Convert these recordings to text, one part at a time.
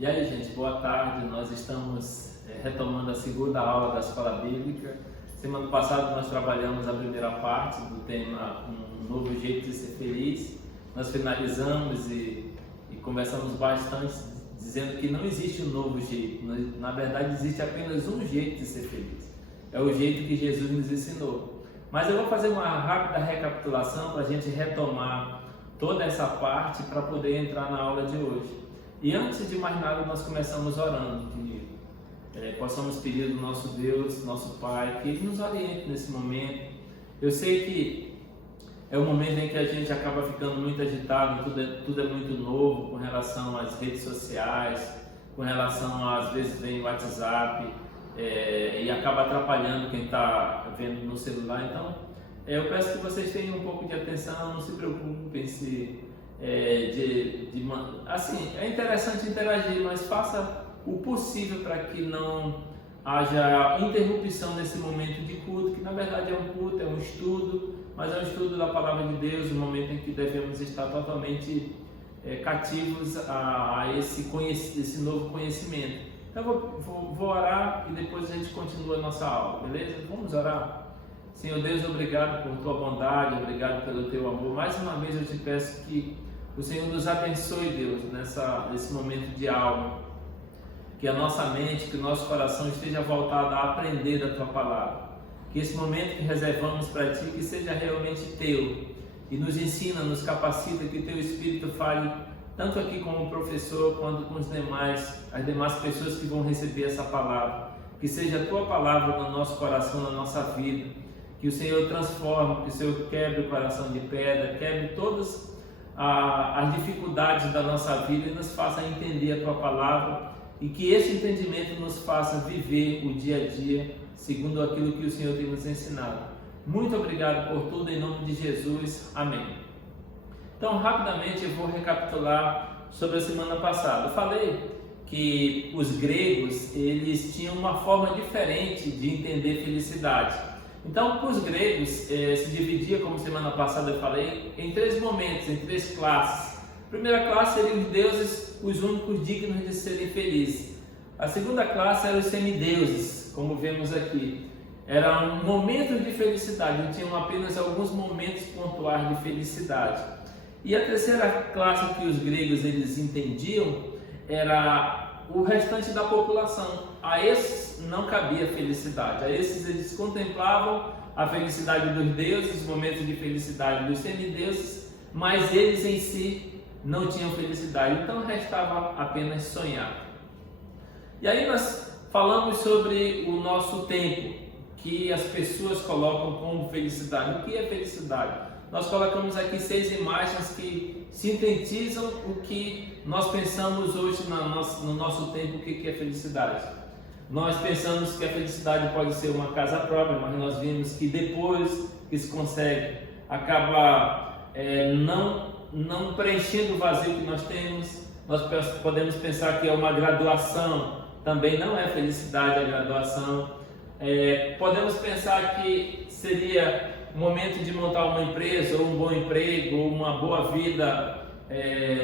E aí, gente, boa tarde. Nós estamos retomando a segunda aula da Escola Bíblica. Semana passada nós trabalhamos a primeira parte do tema Um Novo Jeito de Ser Feliz. Nós finalizamos e conversamos bastante dizendo que não existe um novo jeito. Na verdade, existe apenas um jeito de ser feliz. É o jeito que Jesus nos ensinou. Mas eu vou fazer uma rápida recapitulação para a gente retomar toda essa parte para poder entrar na aula de hoje. E antes de mais nada, nós começamos orando, que possamos pedir do nosso Deus, nosso Pai, que Ele nos oriente nesse momento. Eu sei que é um momento em que a gente acaba ficando muito agitado, tudo é muito novo com relação às redes sociais, com relação às vezes vem o WhatsApp e acaba atrapalhando quem está vendo no celular. Então, eu peço que vocês tenham um pouco de atenção, não se preocupem se... assim, é interessante interagir, mas faça o possível para que não haja interrupção nesse momento de culto, que na verdade é um culto, é um estudo, mas é um estudo da Palavra de Deus, um momento em que devemos estar totalmente cativos a esse novo conhecimento. Então vou orar e depois a gente continua a nossa aula, beleza? Vamos orar? Senhor Deus, obrigado por tua bondade, obrigado pelo teu amor. Mais uma vez eu te peço que o Senhor nos abençoe, Deus, nesse momento de aula. Que a nossa mente, que o nosso coração esteja voltado a aprender da tua palavra. Que esse momento que reservamos para ti, que seja realmente teu. E nos ensina, nos capacita, que teu Espírito fale tanto aqui como professor, quanto com as demais pessoas que vão receber essa palavra. Que seja a tua palavra no nosso coração, na nossa vida. Que o Senhor transforme, que o Senhor quebre o coração de pedra, quebre todas as dificuldades da nossa vida e nos faça entender a tua palavra e que esse entendimento nos faça viver o dia a dia segundo aquilo que o Senhor tem nos ensinado. Muito obrigado por tudo, em nome de Jesus. Amém. Então, rapidamente eu vou recapitular sobre a semana passada. Eu falei que os gregos, eles tinham uma forma diferente de entender felicidade. Então, para os gregos, se dividia, como semana passada eu falei, em três momentos, em três classes. A primeira classe seriam os deuses, os únicos dignos de serem felizes. A segunda classe eram os semideuses, como vemos aqui. Eram momentos de felicidade, tinham apenas alguns momentos pontuais de felicidade. E a terceira classe que os gregos eles entendiam era o restante da população. A esses não cabia felicidade, a esses eles contemplavam a felicidade dos deuses, os momentos de felicidade dos semideuses, mas eles em si não tinham felicidade, então restava apenas sonhar. E aí nós falamos sobre o nosso tempo, que as pessoas colocam como felicidade. O que é felicidade? Nós colocamos aqui 6 imagens que sintetizam o que nós pensamos hoje no nosso tempo, o que é felicidade. Nós pensamos que a felicidade pode ser uma casa própria, mas nós vimos que depois que se consegue, acaba não preenchendo o vazio que nós temos. Nós podemos pensar que é uma graduação, também não é felicidade a graduação. Podemos pensar que seria o momento de montar uma empresa, ou um bom emprego, ou uma boa vida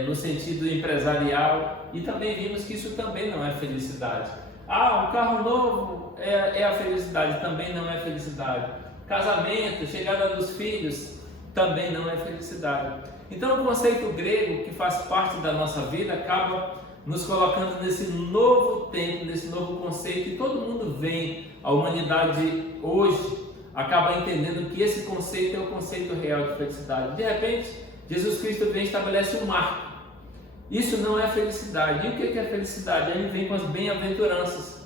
no sentido empresarial, e também vimos que isso também não é felicidade. Um carro novo é a felicidade, também não é felicidade. Casamento, chegada dos filhos, também não é felicidade. Então o conceito grego, que faz parte da nossa vida, acaba nos colocando nesse novo tempo, nesse novo conceito, e todo mundo vem, a humanidade hoje acaba entendendo que esse conceito é o conceito real de felicidade. De repente, Jesus Cristo vem e estabelece um marco. Isso não é felicidade. E o que é felicidade? Aí ele vem com as bem-aventuranças.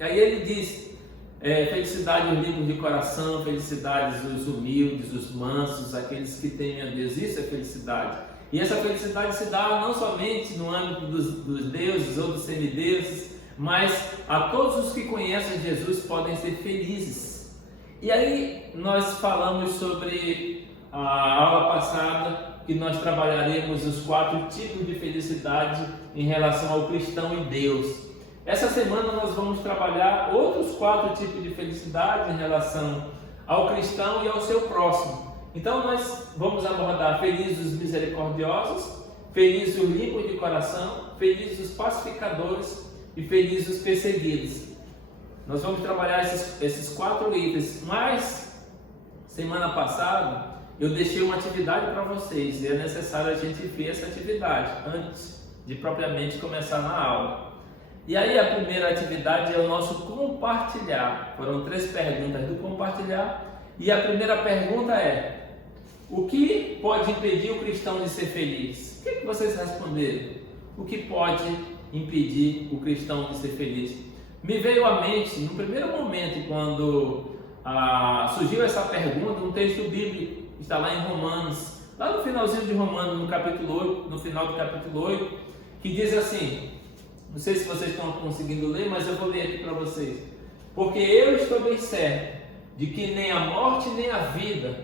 E aí ele diz, felicidade os limpos de coração, felicidade os humildes, os mansos, aqueles que temem a Deus. Isso é felicidade. E essa felicidade se dá não somente no âmbito dos deuses ou dos semideuses, mas a todos os que conhecem Jesus podem ser felizes. E aí nós falamos sobre a aula passada, que nós trabalharemos os 4 tipos de felicidade em relação ao cristão e Deus. Essa semana nós vamos trabalhar outros 4 tipos de felicidade em relação ao cristão e ao seu próximo. Então nós vamos abordar felizes os misericordiosos, felizes os limpos de coração, felizes os pacificadores e felizes os perseguidos. Nós vamos trabalhar esses 4 itens, mas semana passada eu deixei uma atividade para vocês e é necessário a gente ver essa atividade antes de propriamente começar na aula. E aí a primeira atividade é o nosso compartilhar. Foram 3 perguntas do compartilhar e a primeira pergunta é: o que pode impedir o cristão de ser feliz? O que vocês responderam? O que pode impedir o cristão de ser feliz? Me veio à mente, no primeiro momento, quando surgiu essa pergunta, um texto bíblico, está lá em Romanos, lá no finalzinho de Romanos, no capítulo 8, no final do capítulo 8, que diz assim, não sei se vocês estão conseguindo ler, mas eu vou ler aqui para vocês. Porque eu estou bem certo de que nem a morte, nem a vida,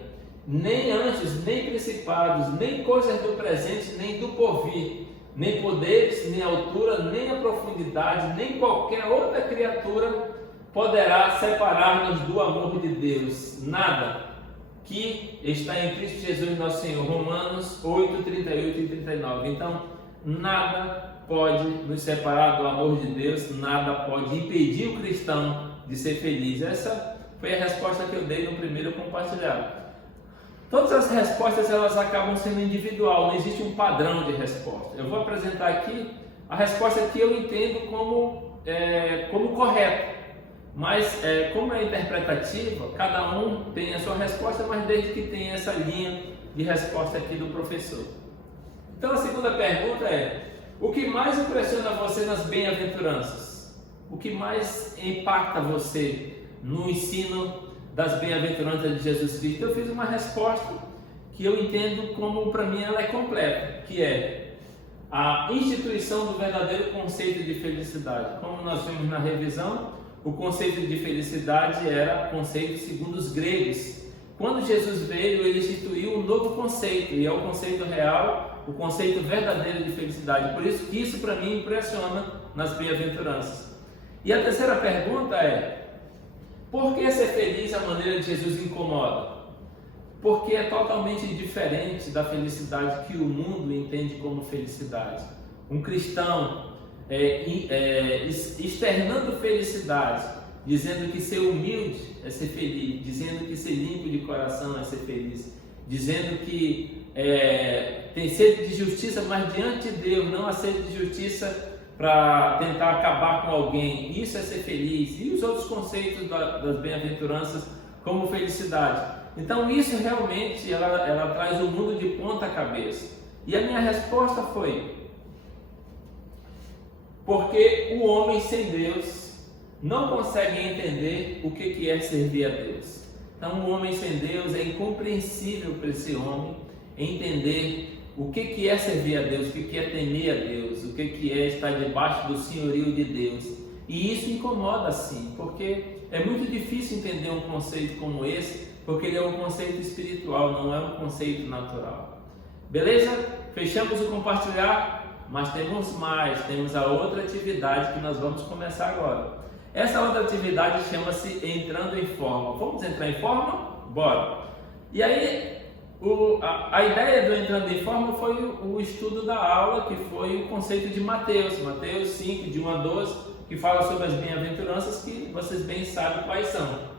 nem anjos, nem principados, nem coisas do presente, nem do porvir, nem poderes, nem altura, nem a profundidade, nem qualquer outra criatura poderá separar-nos do amor de Deus. Nada que está em Cristo Jesus nosso Senhor. Romanos 8, 38 e 39. Então, nada pode nos separar do amor de Deus, nada pode impedir o cristão de ser feliz. Essa foi a resposta que eu dei no primeiro compartilhado. Todas as respostas elas acabam sendo individual, não existe um padrão de resposta. Eu vou apresentar aqui a resposta que eu entendo como correta, mas como é interpretativa, cada um tem a sua resposta, mas desde que tenha essa linha de resposta aqui do professor. Então a segunda pergunta é: o que mais impressiona você nas bem-aventuranças? O que mais impacta você no ensino das bem-aventuranças de Jesus Cristo? Eu fiz uma resposta que eu entendo como, para mim, ela é completa, que é a instituição do verdadeiro conceito de felicidade. Como nós vimos na revisão, o conceito de felicidade era conceito segundo os gregos. Quando Jesus veio, ele instituiu um novo conceito, e é o conceito real, o conceito verdadeiro de felicidade. Por isso que isso, para mim, impressiona nas bem-aventuranças. E a terceira pergunta é: por que ser feliz a maneira de Jesus incomoda? Porque é totalmente diferente da felicidade que o mundo entende como felicidade. Um cristão externando felicidade, dizendo que ser humilde é ser feliz, dizendo que ser limpo de coração é ser feliz, dizendo que tem sede de justiça, mas diante de Deus não há sede de justiça para tentar acabar com alguém. Isso é ser feliz. E os outros conceitos das bem-aventuranças como felicidade. Então isso realmente ela traz o mundo de ponta cabeça. E a minha resposta foi: porque o homem sem Deus não consegue entender o que é servir a Deus. Então o homem sem Deus é incompreensível para esse homem entender o que é servir a Deus, o que é temer a Deus, o que é estar debaixo do senhorio de Deus. E isso incomoda sim, porque é muito difícil entender um conceito como esse, porque ele é um conceito espiritual, não é um conceito natural. Beleza? Fechamos o compartilhar, mas temos mais, temos a outra atividade que nós vamos começar agora. Essa outra atividade chama-se Entrando em Forma. Vamos entrar em forma? Bora! E aí, a ideia do Entrando em Forma foi o estudo da aula, que foi o conceito de Mateus 5, de 1 a 12, que fala sobre as bem-aventuranças, que vocês bem sabem quais são.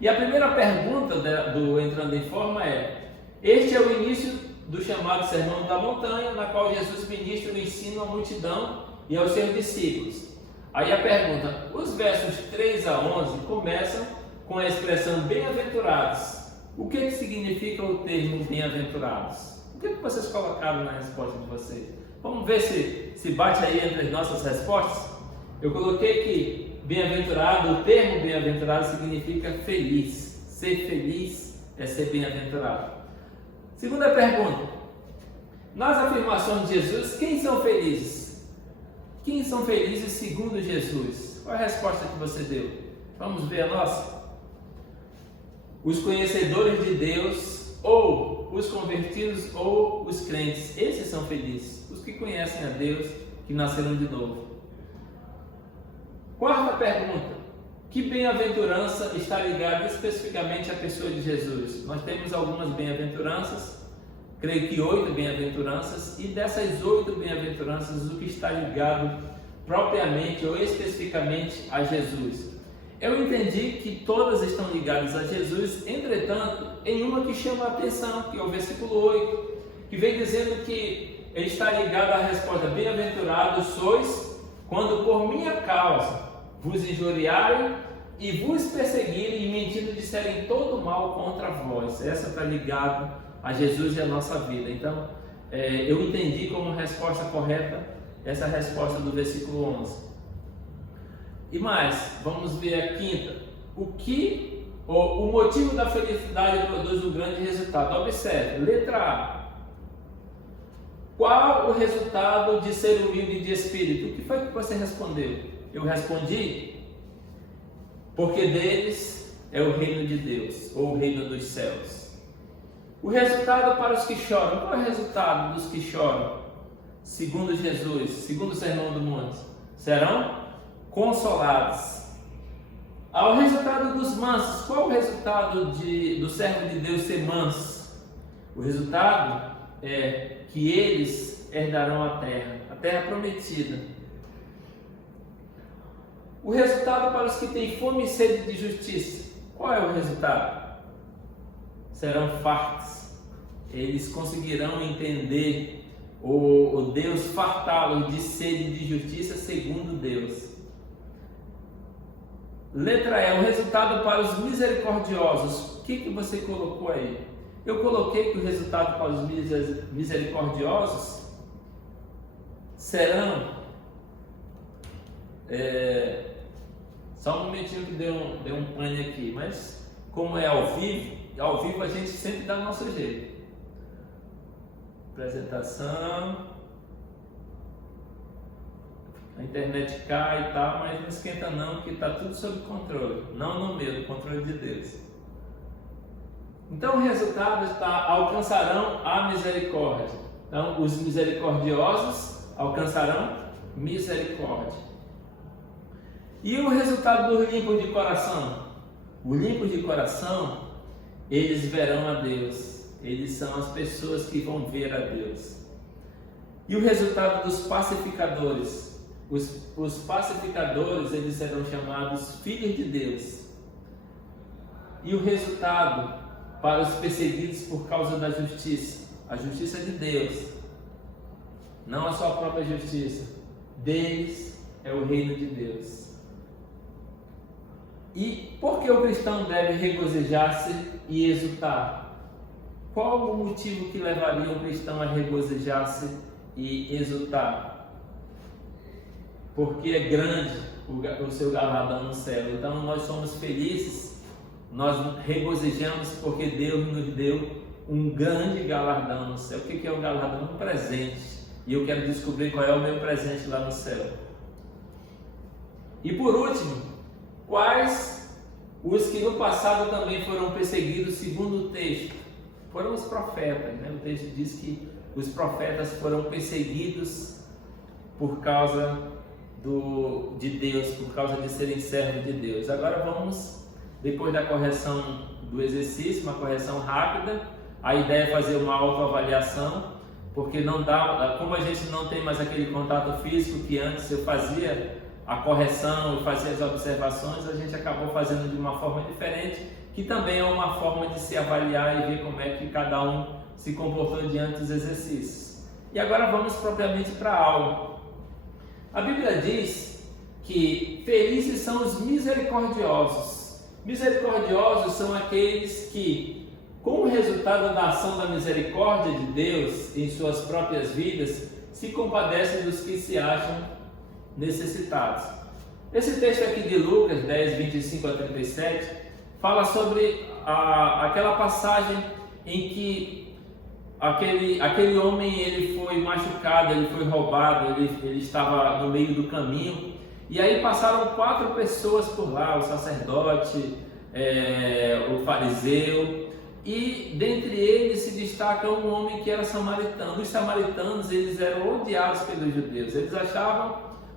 E a primeira pergunta do Entrando em Forma é: este é o início do chamado Sermão da Montanha, na qual Jesus ministra o ensino à multidão e aos seus discípulos. Aí a pergunta, os versos 3 a 11 começam com a expressão bem-aventurados. O que significa o termo bem-aventurados? O que vocês colocaram na resposta de vocês? Vamos ver se bate aí entre as nossas respostas. Eu coloquei que bem-aventurado, o termo bem-aventurado significa feliz. Ser feliz é ser bem-aventurado. Segunda pergunta. Nas afirmações de Jesus, quem são felizes? Quem são felizes segundo Jesus? Qual é a resposta que você deu? Vamos ver a nossa? Os conhecedores de Deus, ou os convertidos, ou os crentes. Esses são felizes. Os que conhecem a Deus, que nasceram de novo. Quarta pergunta: que bem-aventurança está ligada especificamente à pessoa de Jesus? Nós temos algumas bem-aventuranças, creio que 8 bem-aventuranças, e dessas 8 bem-aventuranças, o que está ligado propriamente ou especificamente a Jesus. Eu entendi que todas estão ligadas a Jesus, entretanto, em uma que chama a atenção, que é o versículo 8, que vem dizendo que ele está ligado à resposta: bem-aventurados sois quando por minha causa vos injuriarem e vos perseguirem e mentindo disserem todo mal contra vós. Essa está ligada a Jesus e a nossa vida. Então, eu entendi como resposta correta essa resposta do versículo 11. E mais, vamos ver a quinta. O motivo da felicidade produz um grande resultado. Observe, letra A. Qual o resultado de ser humilde de espírito? O que foi que você respondeu? Eu respondi: porque deles é o reino de Deus, ou o reino dos céus. O resultado para os que choram. Qual é o resultado dos que choram? Segundo Jesus, segundo o Sermão do Monte, serão consolados. Ao resultado dos mansos, qual o resultado do servo de Deus ser manso? O resultado é que eles herdarão a terra prometida. O resultado para os que têm fome e sede de justiça, qual é o resultado? Serão fartos. Eles conseguirão entender o Deus fartá-los de sede de justiça segundo Deus. Letra E, o resultado para os misericordiosos. O que você colocou aí? Eu coloquei que o resultado para os misericordiosos serão... Só um momentinho que deu um pane aqui, mas como é ao vivo a gente sempre dá o nosso jeito. Apresentação, a internet cai e tal, mas não esquenta não, que está tudo sob controle, não no meu, no controle de Deus. Então o resultado está: alcançarão a misericórdia. Então os misericordiosos alcançarão misericórdia. E o resultado dos limpos de coração? Os limpos de coração, eles verão a Deus. Eles são as pessoas que vão ver a Deus. E o resultado dos pacificadores? Os pacificadores, eles serão chamados filhos de Deus. E o resultado para os perseguidos por causa da justiça? A justiça de Deus, não a sua própria justiça. Deles é o reino de Deus. E por que o cristão deve regozijar-se e exultar? Qual o motivo que levaria um cristão a regozijar-se e exultar? Porque é grande o seu galardão no céu. Então nós somos felizes, nós regozijamos porque Deus nos deu um grande galardão no céu. O que é o galardão? Um presente. E eu quero descobrir qual é o meu presente lá no céu. E por último, quais os que no passado também foram perseguidos segundo o texto? Foram os profetas, né? O texto diz que os profetas foram perseguidos por causa de Deus, por causa de serem servos de Deus. Agora vamos, depois da correção do exercício, uma correção rápida. A ideia é fazer uma autoavaliação, porque não dá, como a gente não tem mais aquele contato físico que antes eu fazia a correção, eu fazia as observações, a gente acabou fazendo de uma forma diferente, que também é uma forma de se avaliar e ver como é que cada um se comportou diante dos exercícios. E agora vamos propriamente para a aula. A Bíblia diz que felizes são os misericordiosos. Misericordiosos são aqueles que, com o resultado da ação da misericórdia de Deus em suas próprias vidas, se compadecem dos que se acham necessitados. Esse texto aqui de Lucas 10, 25 a 37 fala sobre aquela passagem em que aquele homem ele foi machucado, ele foi roubado, ele estava no meio do caminho, e aí passaram 4 pessoas por lá, o sacerdote, o fariseu, e dentre eles se destaca um homem que era samaritano. Os samaritanos eles eram odiados pelos judeus.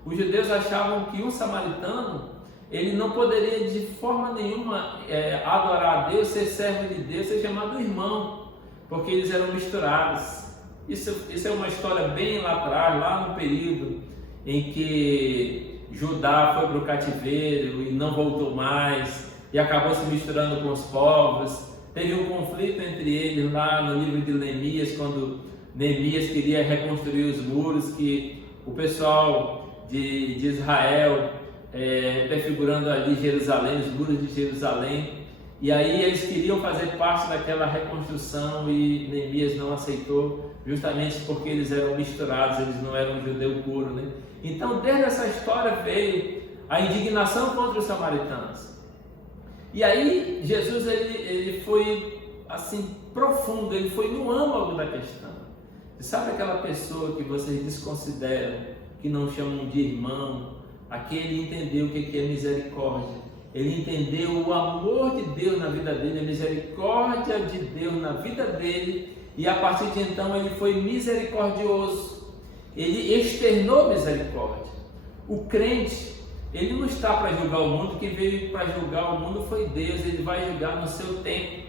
Os judeus achavam que um samaritano ele não poderia de forma nenhuma adorar a Deus, ser servo de Deus, ser chamado irmão. porque eles eram misturados. Isso é uma história bem lá atrás, lá no período em que Judá foi para o cativeiro e não voltou mais, e acabou se misturando com os povos. Teve um conflito entre eles lá no livro de Neemias, quando Neemias queria reconstruir os muros, que o pessoal de Israel, prefigurando ali Jerusalém, os muros de Jerusalém, e aí eles queriam fazer parte daquela reconstrução e Neemias não aceitou, justamente porque eles eram misturados, eles não eram judeu puro, né? Então, desde essa história veio a indignação contra os samaritanos. E aí Jesus ele foi assim profundo, ele foi no âmago da questão. Você sabe aquela pessoa que vocês desconsideram, que não chamam de irmão? Aquele entendeu o que é misericórdia. Ele entendeu o amor de Deus na vida dele, a misericórdia de Deus na vida dele, e a partir de então ele foi misericordioso. Ele externou misericórdia. O crente, ele não está para julgar o mundo, quem veio para julgar o mundo foi Deus, ele vai julgar no seu tempo.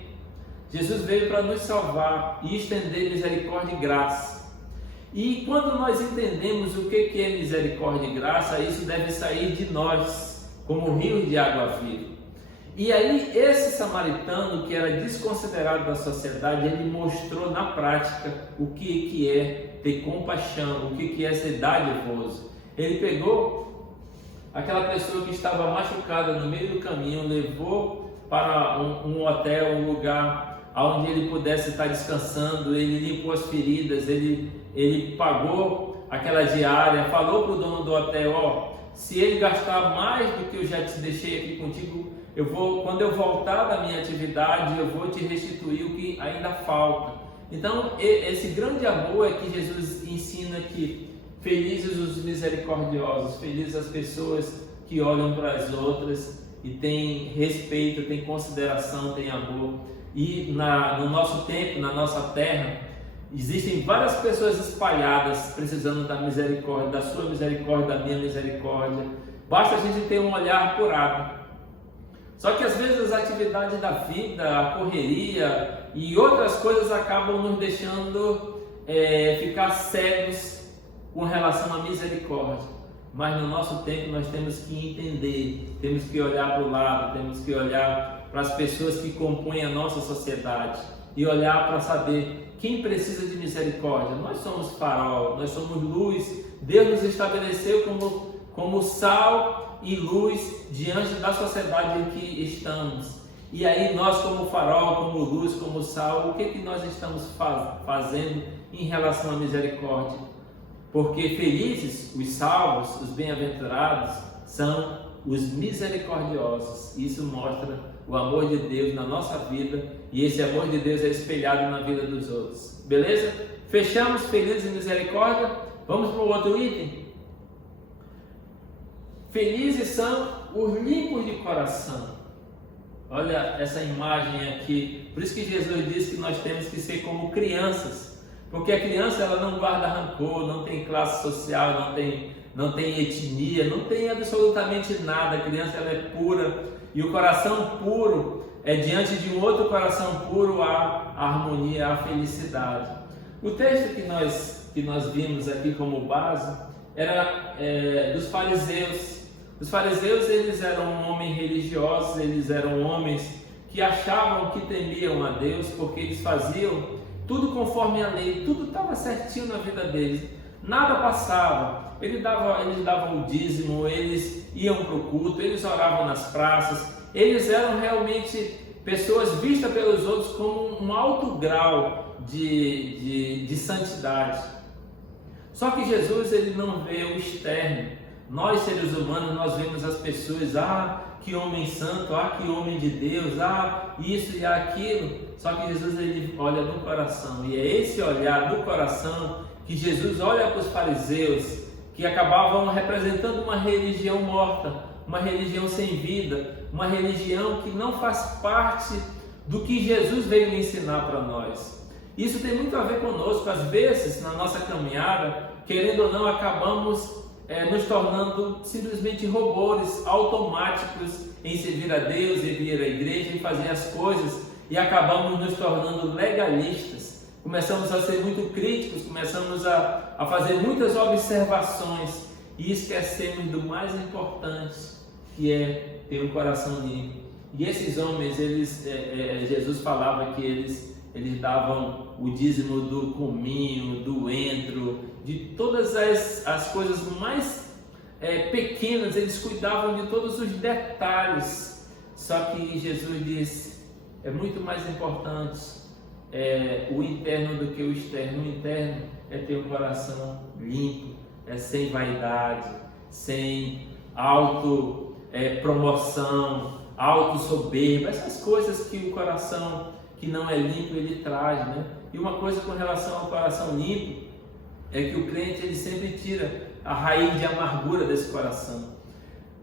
Jesus veio para nos salvar e estender misericórdia e graça. E quando nós entendemos o que é misericórdia e graça, isso deve sair de nós, como rios de água viva. E aí esse samaritano, que era desconsiderado da sociedade, ele mostrou na prática o que é ter compaixão, o que é ser dadivoso. Ele pegou aquela pessoa que estava machucada no meio do caminho, levou para um hotel, um lugar onde ele pudesse estar descansando, ele limpou as feridas, ele pagou aquela diária, falou para o dono do hotel, se ele gastar mais do que eu já te deixei aqui contigo, quando eu voltar da minha atividade, eu vou te restituir o que ainda falta. Então, esse grande amor é que Jesus ensina que felizes os misericordiosos, felizes as pessoas que olham para as outras e têm respeito, têm consideração, têm amor. E no nosso tempo, na nossa terra, existem várias pessoas espalhadas precisando da misericórdia, da sua misericórdia, da minha misericórdia. Basta a gente ter um olhar apurado. Só que às vezes as atividades da vida, a correria e outras coisas acabam nos deixando ficar cegos com relação à misericórdia. Mas no nosso tempo nós temos que entender, temos que olhar para o lado, temos que olhar para as pessoas que compõem a nossa sociedade e olhar para saber quem precisa de misericórdia. Nós somos farol, nós somos luz. Deus nos estabeleceu como sal e luz diante da sociedade em que estamos. E aí nós, como farol, como luz, como sal, o que nós estamos fazendo em relação à misericórdia? Porque felizes os salvos, os bem-aventurados, são os misericordiosos. Isso mostra o amor de Deus na nossa vida, e esse amor de Deus é espelhado na vida dos outros. Beleza? Fechamos felizes em misericórdia. Vamos para o outro item. Felizes são os limpos de coração. Olha essa imagem aqui. Por isso que Jesus disse que nós temos que ser como crianças. Porque a criança ela não guarda rancor, não tem classe social, não tem etnia, não tem absolutamente nada. A criança ela é pura, e o coração puro é diante de um outro coração puro a harmonia, a felicidade. O texto que nós vimos aqui como base era dos fariseus. Os fariseus eles eram homens religiosos, eles eram homens que achavam que temiam a Deus porque eles faziam tudo conforme a lei, tudo estava certinho na vida deles, nada passava. Eles davam o dízimo, eles iam para o culto, eles oravam nas praças, eles eram realmente pessoas vistas pelos outros como um alto grau de santidade. Só que Jesus ele não vê o externo. Nós seres humanos, nós vemos as pessoas, que homem santo, que homem de Deus, isso e aquilo. Só que Jesus ele olha no coração, e é esse olhar do coração que Jesus olha para os fariseus, que acabavam representando uma religião morta, uma religião sem vida, uma religião que não faz parte do que Jesus veio ensinar para nós. Isso tem muito a ver conosco. Às vezes, na nossa caminhada, querendo ou não, acabamos nos tornando simplesmente robôs automáticos em servir a Deus, em vir à igreja, em fazer as coisas, e acabamos nos tornando legalistas. começamos a ser muito críticos, começamos a fazer muitas observações e esquecemos do mais importante, que é ter um coração limpo. E esses homens, Jesus falava que eles davam o dízimo do cominho, do endro, de todas as coisas mais pequenas, eles cuidavam de todos os detalhes. Só que Jesus disse, é muito mais importante o interno do que o externo. O interno é ter um coração limpo, sem vaidade, sem promoção, soberba, essas coisas que o coração que não é limpo ele traz, né? E uma coisa com relação ao coração limpo é que o crente ele sempre tira a raiz de amargura desse coração.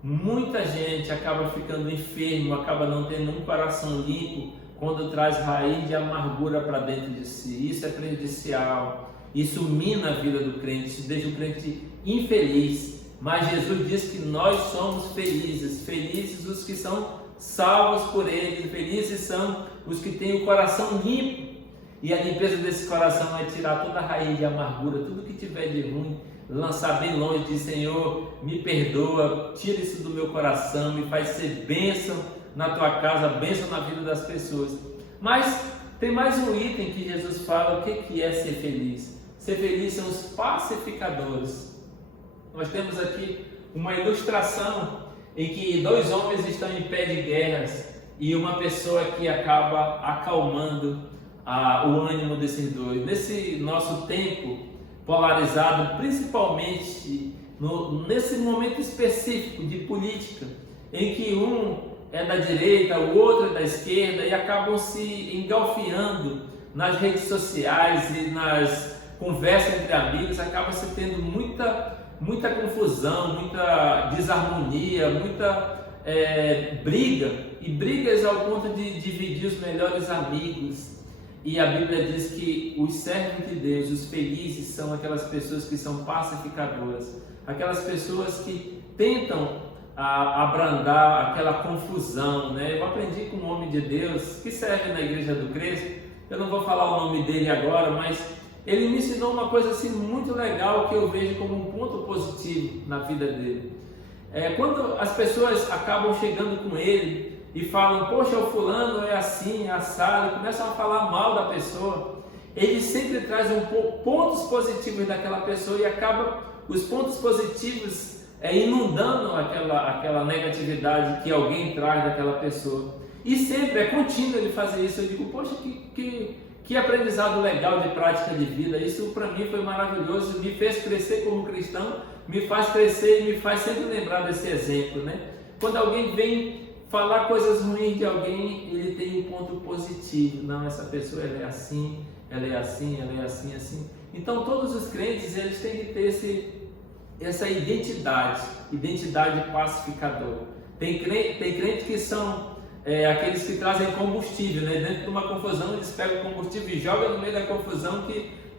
Muita gente acaba ficando enfermo, acaba não tendo um coração limpo quando traz raiz de amargura para dentro de si. Isso é prejudicial, isso mina a vida do crente, isso deixa o crente infeliz. Mas Jesus diz que nós somos felizes os que são salvos por Ele, felizes são os que têm o coração limpo. E a limpeza desse coração é tirar toda a raiz de amargura, tudo que tiver de ruim, lançar bem longe, dizer, Senhor, me perdoa, tira isso do meu coração, me faz ser bênção na tua casa, bênção na vida das pessoas. Mas tem mais um item que Jesus fala, o que é ser feliz? Ser feliz são os pacificadores. Nós temos aqui uma ilustração em que dois homens estão em pé de guerras e uma pessoa que acaba acalmando o ânimo desses dois. Nesse nosso tempo polarizado, principalmente nesse momento específico de política, em que um é da direita, o outro é da esquerda e acabam se engalfiando nas redes sociais e nas conversas entre amigos, acaba se tendo muita confusão, muita desarmonia, muita briga, e brigas ao ponto de dividir os melhores amigos. E a Bíblia diz que os servos de Deus, os felizes, são aquelas pessoas que são pacificadoras, aquelas pessoas que tentam abrandar aquela confusão, né? Eu aprendi com um homem de Deus que serve na igreja do Crespo, eu não vou falar o nome dele agora, mas ele me ensinou uma coisa assim muito legal que eu vejo como um ponto positivo na vida dele. Quando as pessoas acabam chegando com ele e falam, poxa, o fulano é assim, é assado, e começam a falar mal da pessoa, ele sempre traz pontos positivos daquela pessoa e acaba os pontos positivos inundando aquela negatividade que alguém traz daquela pessoa. E sempre é contínuo ele fazer isso. Eu digo, poxa, que aprendizado legal de prática de vida. Isso para mim foi maravilhoso, me fez crescer como cristão, me faz crescer e me faz sempre lembrar desse exemplo, né? Quando alguém vem falar coisas ruins de alguém, ele tem um ponto positivo. Não, essa pessoa ela é assim, ela é assim, ela é assim, assim. Então todos os crentes eles têm que ter essa identidade pacificadora. Tem crentes que são aqueles que trazem combustível, né? Dentro de uma confusão eles pegam o combustível e jogam no meio da confusão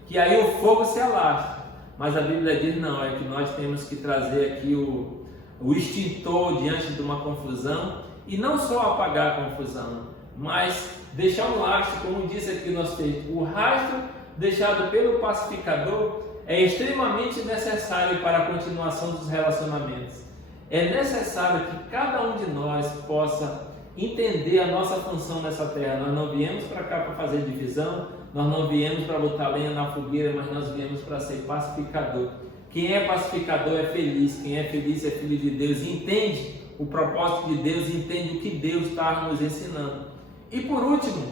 que aí o fogo se alastra. Mas a Bíblia diz não, é que nós temos que trazer aqui o extintor diante de uma confusão e não só apagar a confusão, mas deixar um rastro, como disse aqui no nosso texto. O rastro deixado pelo pacificador é extremamente necessário para a continuação dos relacionamentos. É necessário que cada um de nós possa entender a nossa função nessa terra. Nós não viemos para cá para fazer divisão, nós não viemos para botar lenha na fogueira, mas nós viemos para ser pacificador. Quem é pacificador é feliz, quem é feliz é filho de Deus, e entende o propósito de Deus, entende o que Deus está nos ensinando. E por último,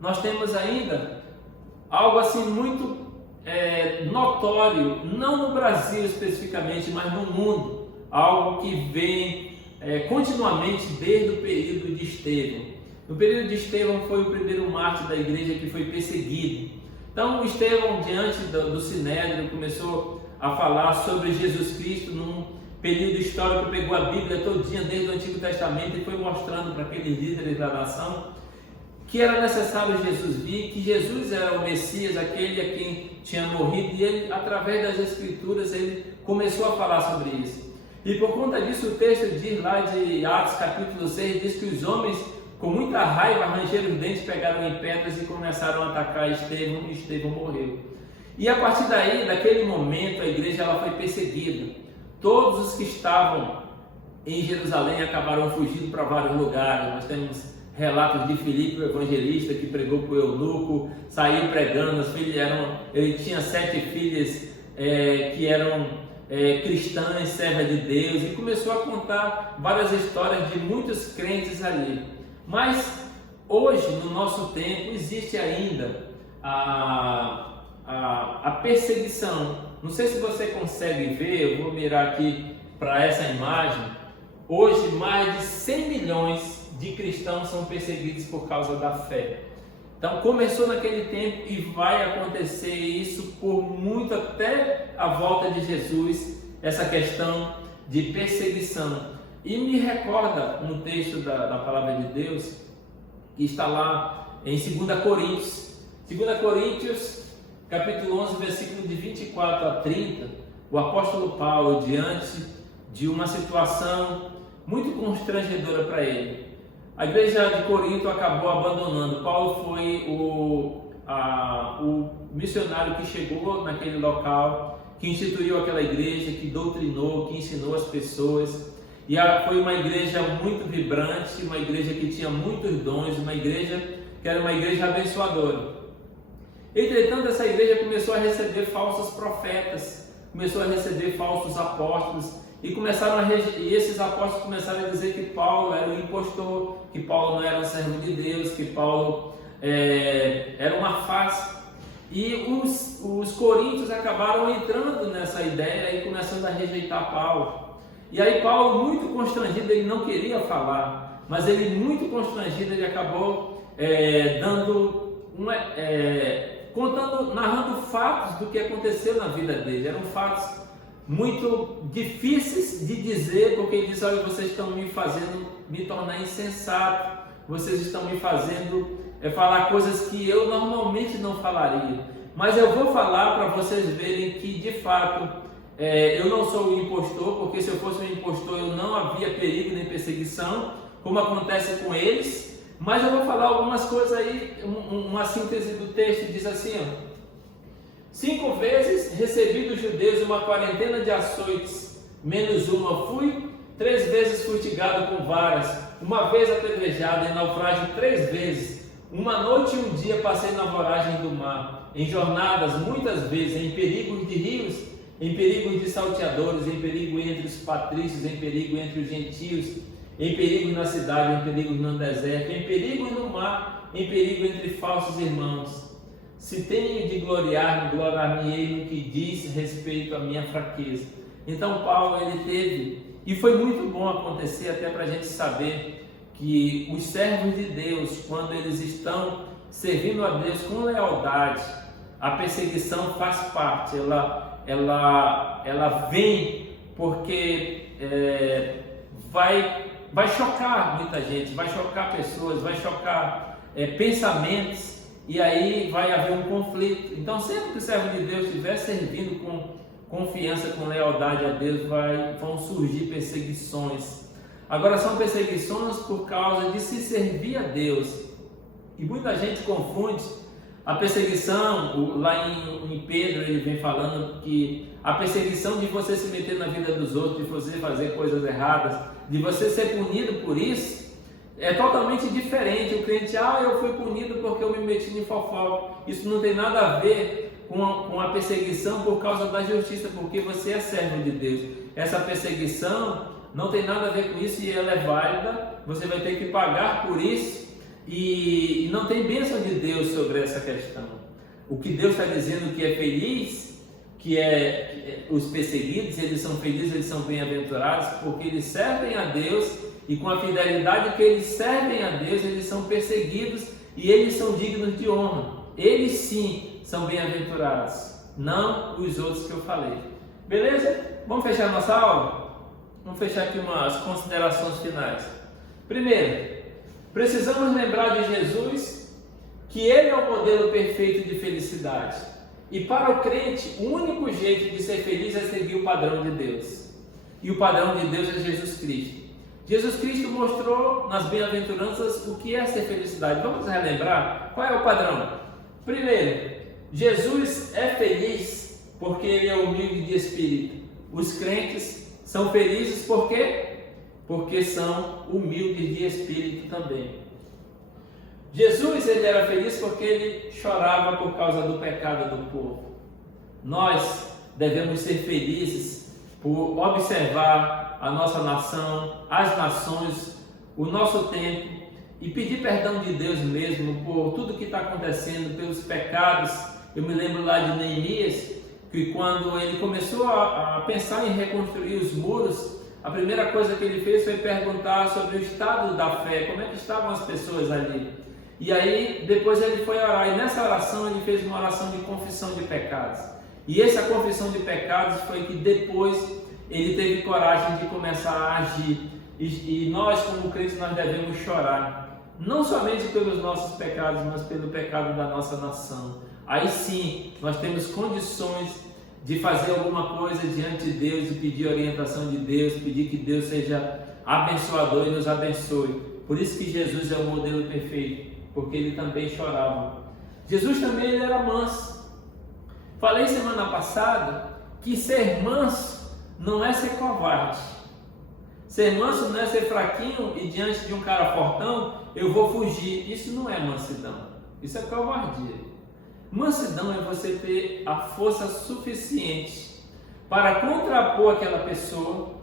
nós temos ainda algo assim muito notório, não no Brasil especificamente, mas no mundo, algo que vem continuamente desde o período de Estevão. No período de Estevão foi o primeiro mártir da igreja que foi perseguido. Então Estevão, diante do Sinédrio, começou a falar sobre Jesus Cristo num período histórico, pegou a Bíblia todinha desde o Antigo Testamento e foi mostrando para aqueles líderes da nação que era necessário Jesus vir, que Jesus era o Messias, aquele a quem tinha morrido, e ele, através das Escrituras, ele começou a falar sobre isso. E por conta disso, o texto diz lá de Atos capítulo 6, diz que os homens com muita raiva, rangeram os dentes, pegaram em pedras e começaram a atacar Estevão, e Estevão morreu. E a partir daí, daquele momento, a igreja ela foi perseguida. Todos os que estavam em Jerusalém acabaram fugindo para vários lugares. Nós temos relatos de Filipe, o evangelista, que pregou para o eunuco, saiu pregando. Ele tinha 7 filhas que eram cristãs, servas de Deus, e começou a contar várias histórias de muitos crentes ali. Mas hoje, no nosso tempo, existe ainda a perseguição. Não sei se você consegue ver, eu vou mirar aqui para essa imagem. Hoje, mais de 100 milhões de cristãos são perseguidos por causa da fé. Então, começou naquele tempo e vai acontecer isso por muito até a volta de Jesus, essa questão de perseguição. E me recorda um texto da palavra de Deus que está lá em 2 Coríntios. 2 Coríntios, capítulo 11, versículo de 24 a 30, o apóstolo Paulo, diante de uma situação muito constrangedora para ele. A igreja de Corinto acabou abandonando. Paulo foi o missionário que chegou naquele local, que instituiu aquela igreja, que doutrinou, que ensinou as pessoas. E foi uma igreja muito vibrante, uma igreja que tinha muitos dons, uma igreja que era uma igreja abençoadora. Entretanto, essa igreja começou a receber falsos profetas, começou a receber falsos apóstolos, e esses apóstolos começaram a dizer que Paulo era um impostor, que Paulo não era um servo de Deus, que Paulo era uma farsa. E os coríntios acabaram entrando nessa ideia e começando a rejeitar Paulo. E aí Paulo, muito constrangido, ele não queria falar, mas ele muito constrangido, ele acabou narrando fatos do que aconteceu na vida dele. Eram fatos muito difíceis de dizer, porque ele disse: olha, vocês estão me fazendo me tornar insensato, vocês estão me fazendo falar coisas que eu normalmente não falaria, mas eu vou falar para vocês verem que de fato eu não sou um impostor, porque se eu fosse um impostor eu não havia perigo nem perseguição, como acontece com eles. Mas eu vou falar algumas coisas aí, uma síntese do texto diz assim, ó: 5 vezes recebi dos judeus uma quarentena de açoites, menos uma fui, 3 vezes fustigado com varas, uma vez apedrejado, em naufrágio 3 vezes, uma noite e um dia passei na voragem do mar, em jornadas muitas vezes, em perigos de rios, em perigos de salteadores, em perigo entre os patrícios, em perigo entre os gentios, em perigo na cidade, em perigo no deserto, em perigo no mar, em perigo entre falsos irmãos. Se tenho de gloriar-me, gloriar-me-ei no que diz respeito à minha fraqueza. Então Paulo, ele teve, e foi muito bom acontecer até para a gente saber que os servos de Deus, quando eles estão servindo a Deus com lealdade, a perseguição faz parte, ela vem porque vai chocar muita gente, vai chocar pessoas, vai chocar pensamentos, e aí vai haver um conflito. Então, sempre que o servo de Deus estiver servindo com confiança, com lealdade a Deus, vão surgir perseguições. Agora, são perseguições por causa de se servir a Deus, e muita gente confunde a perseguição. Lá em Pedro ele vem falando que a perseguição de você se meter na vida dos outros, de você fazer coisas erradas, de você ser punido por isso, é totalmente diferente. O crente, eu fui punido porque eu me meti em fofoca. Isso não tem nada a ver com a perseguição por causa da justiça, porque você é servo de Deus. Essa perseguição não tem nada a ver com isso, e ela é válida, você vai ter que pagar por isso, e não tem bênção de Deus sobre essa questão. O que Deus está dizendo que é feliz, que os perseguidos, eles são felizes, eles são bem-aventurados, porque eles servem a Deus, e com a fidelidade que eles servem a Deus, eles são perseguidos e eles são dignos de honra. Eles sim são bem-aventurados, não os outros que eu falei. Beleza? Vamos fechar nossa aula? Vamos fechar aqui umas considerações finais. Primeiro, precisamos lembrar de Jesus, que Ele é o modelo perfeito de felicidade. E para o crente, o único jeito de ser feliz é seguir o padrão de Deus. E o padrão de Deus é Jesus Cristo. Jesus Cristo mostrou nas bem-aventuranças o que é ser felicidade. Vamos relembrar qual é o padrão. Primeiro, Jesus é feliz porque ele é humilde de espírito. Os crentes são felizes por quê? Porque são humildes de espírito também. Jesus ele era feliz porque ele chorava por causa do pecado do povo. Nós devemos ser felizes por observar a nossa nação, as nações, o nosso tempo e pedir perdão de Deus mesmo por tudo que está acontecendo, pelos pecados. Eu me lembro lá de Neemias, que quando ele começou a pensar em reconstruir os muros, a primeira coisa que ele fez foi perguntar sobre o estado da fé, como é que estavam as pessoas ali. E aí depois ele foi orar, e nessa oração ele fez uma oração de confissão de pecados. E essa confissão de pecados foi que depois ele teve coragem de começar a agir. E nós, como crentes, nós devemos chorar, não somente pelos nossos pecados, mas pelo pecado da nossa nação. Aí sim, nós temos condições de fazer alguma coisa diante de Deus e pedir orientação de Deus, pedir que Deus seja abençoador e nos abençoe. Por isso que Jesus é o modelo perfeito, porque ele também chorava. Jesus também ele era manso. Falei semana passada que ser manso não é ser covarde. Ser manso não é ser fraquinho e diante de um cara fortão eu vou fugir. Isso não é mansidão, isso é covardia. Mansidão é você ter a força suficiente para contrapor aquela pessoa,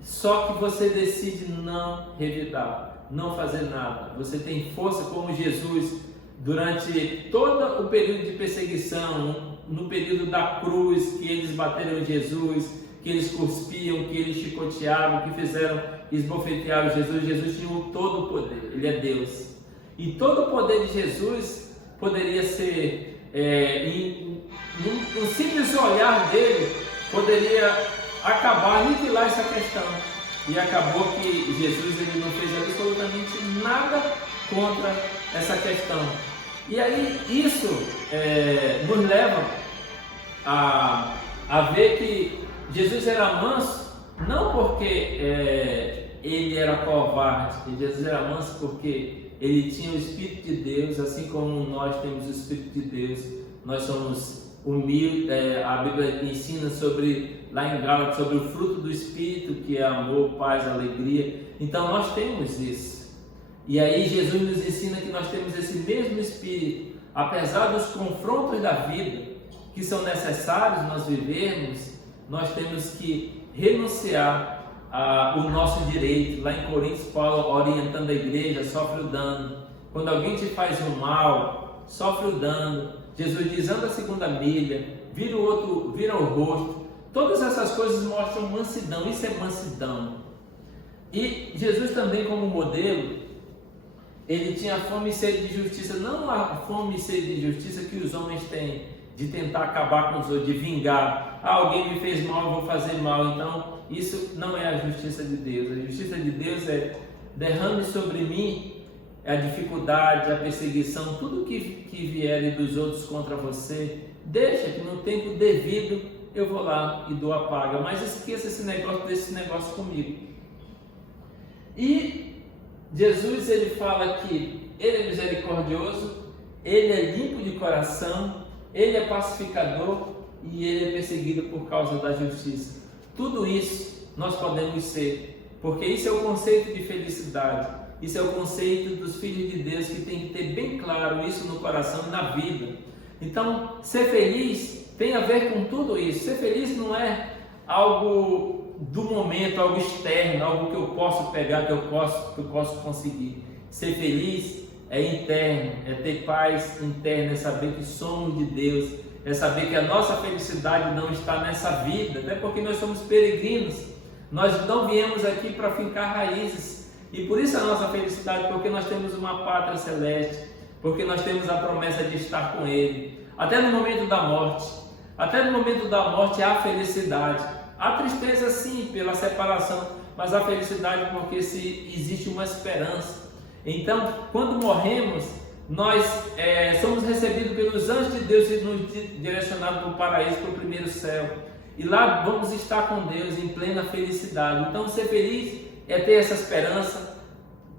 só que você decide não revidar, não fazer nada. Você tem força como Jesus durante todo o período de perseguição, no período da cruz, que eles bateram em Jesus, que eles cuspiam, que eles chicoteavam, que fizeram, esbofetearam Jesus. Jesus tinha todo o poder, ele é Deus. E todo o poder de Jesus poderia ser, um simples olhar dele, poderia acabar, aniquilar essa questão. E acabou que Jesus ele não fez absolutamente nada contra essa questão. E aí isso nos leva a ver que Jesus era manso, não porque ele era covarde, Jesus era manso porque ele tinha o Espírito de Deus, assim como nós temos o Espírito de Deus, nós somos humildes. A Bíblia ensina lá em Gálatas, sobre o fruto do Espírito, que é amor, paz, alegria. Então nós temos isso. E aí Jesus nos ensina que nós temos esse mesmo Espírito, apesar dos confrontos da vida, que são necessários nós vivermos, nós temos que renunciar o nosso direito. Lá em Coríntios, Paulo orientando a igreja, sofre o dano. Quando alguém te faz um mal, sofre o dano. Jesus diz, anda a segunda milha, vira o rosto. Todas essas coisas mostram mansidão, isso é mansidão. E Jesus também como modelo, ele tinha fome e sede de justiça, não a fome e sede de justiça que os homens têm, de tentar acabar com os outros, de vingar. Alguém me fez mal, eu vou fazer mal. Então, isso não é a justiça de Deus. A justiça de Deus é: derrame sobre mim a dificuldade, a perseguição, tudo que vier dos outros contra você, deixa que no tempo devido eu vou lá e dou a paga. Mas esqueça desse negócio comigo. E Jesus ele fala que ele é misericordioso, ele é limpo de coração, ele é pacificador e ele é perseguido por causa da justiça. Tudo isso nós podemos ser, porque isso é o conceito de felicidade, isso é o conceito dos filhos de Deus, que tem que ter bem claro isso no coração e na vida. Então, ser feliz tem a ver com tudo isso. Ser feliz não é algo do momento, algo externo, algo que eu posso pegar, que eu posso conseguir. Ser feliz é interno, é ter paz interna, é saber que somos de Deus, é saber que a nossa felicidade não está nessa vida, até porque nós somos peregrinos, nós não viemos aqui para fincar raízes, e por isso a nossa felicidade, porque nós temos uma pátria celeste, porque nós temos a promessa de estar com Ele, até no momento da morte. Até no momento da morte há felicidade, há tristeza sim pela separação, mas há felicidade porque existe uma esperança. Então, quando morremos, nós somos recebidos pelos anjos de Deus e nos direcionados para o paraíso, para o primeiro céu. E lá vamos estar com Deus em plena felicidade. Então, ser feliz é ter essa esperança,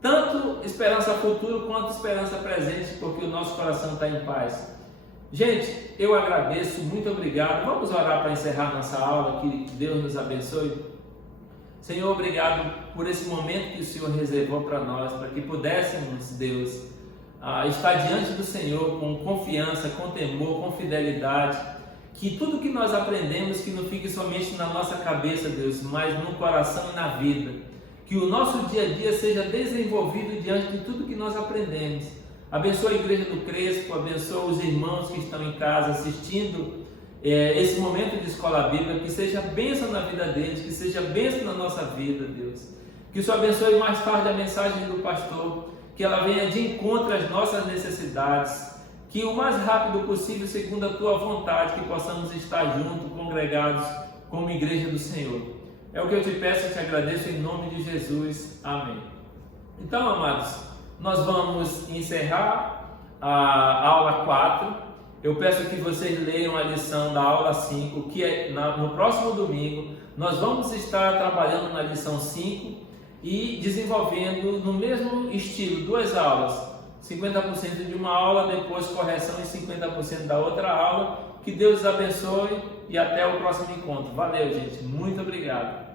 tanto esperança futura quanto esperança presente, porque o nosso coração está em paz. Gente, eu agradeço, muito obrigado. Vamos orar para encerrar nossa aula, que Deus nos abençoe. Senhor, obrigado por esse momento que o Senhor reservou para nós, para que pudéssemos, Deus, estar diante do Senhor com confiança, com temor, com fidelidade, que tudo que nós aprendemos que não fique somente na nossa cabeça, Deus, mas no coração e na vida, que o nosso dia a dia seja desenvolvido diante de tudo que nós aprendemos. Abençoa a igreja do Crespo, abençoa os irmãos que estão em casa assistindo esse momento de escola bíblica, que seja bênção na vida deles, que seja bênção na nossa vida, Deus. Que o Senhor abençoe mais tarde a mensagem do pastor, que ela venha de encontro às nossas necessidades, que o mais rápido possível, segundo a Tua vontade, que possamos estar juntos, congregados como igreja do Senhor. É o que eu te peço e te agradeço em nome de Jesus. Amém. Então, amados, nós vamos encerrar a aula 4. Eu peço que vocês leiam a lição da aula 5, que é no próximo domingo. Nós vamos estar trabalhando na lição 5 e desenvolvendo no mesmo estilo, 2 aulas, 50% de uma aula, depois correção em 50% da outra aula. Que Deus abençoe e até o próximo encontro. Valeu, gente. Muito obrigado.